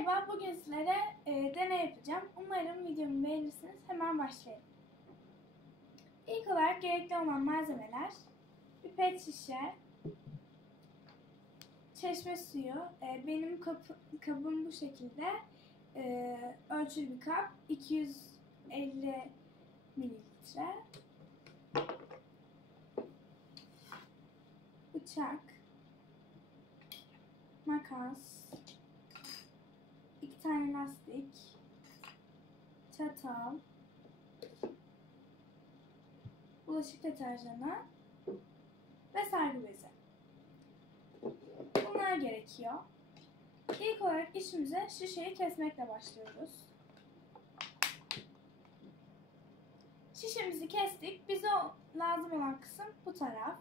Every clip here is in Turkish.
Merhaba, bugün sizlere deney yapacağım. Umarım videomu beğenirsiniz. Hemen başlayalım. İlk olarak gerekli olan malzemeler: bir pet şişe, çeşme suyu, benim kabım bu şekilde, ölçülü bir kap, 250 mililitre, bıçak, makas, 2 tane lastik, çatal, bulaşık deterjanı ve sargı bezi. Bunlar gerekiyor. İlk olarak işimize şişeyi kesmekle başlıyoruz. Şişemizi kestik. Bize lazım olan kısım bu taraf.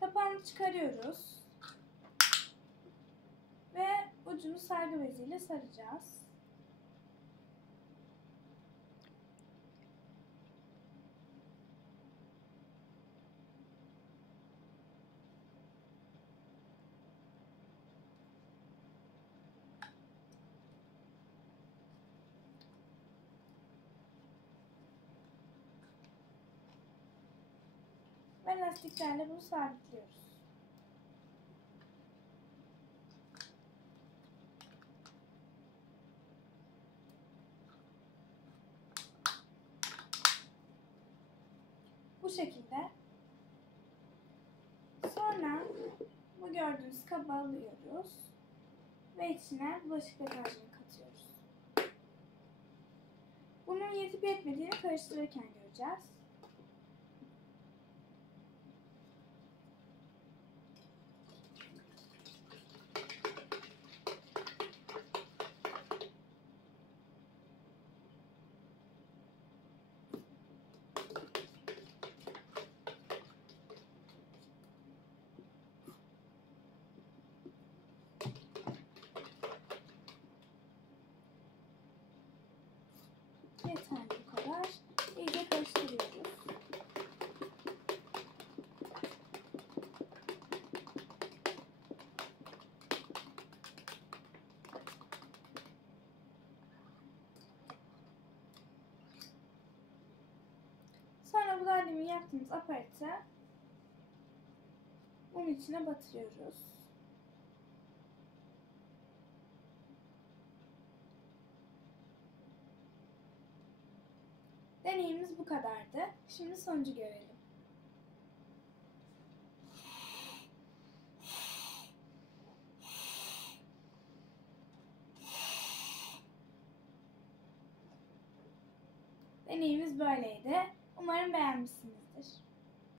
Kapağını çıkarıyoruz. Ve ucunu sargı beziyle saracağız. Ve lastiklerle bunu sabitliyoruz. Bu şekilde. Sonra bu gördüğünüz kabı alıyoruz ve içine bulaşık deterjanı katıyoruz. Bunun yetip yetmediğini karıştırırken göreceğiz. Yeterli bu kadar. İyice karıştırıyoruz. Sonra bu daha demin yaptığımız aparatı bunun içine batırıyoruz. Deneyimiz bu kadardı. Şimdi sonucu görelim. Deneyimiz böyleydi. Umarım beğenmişsinizdir.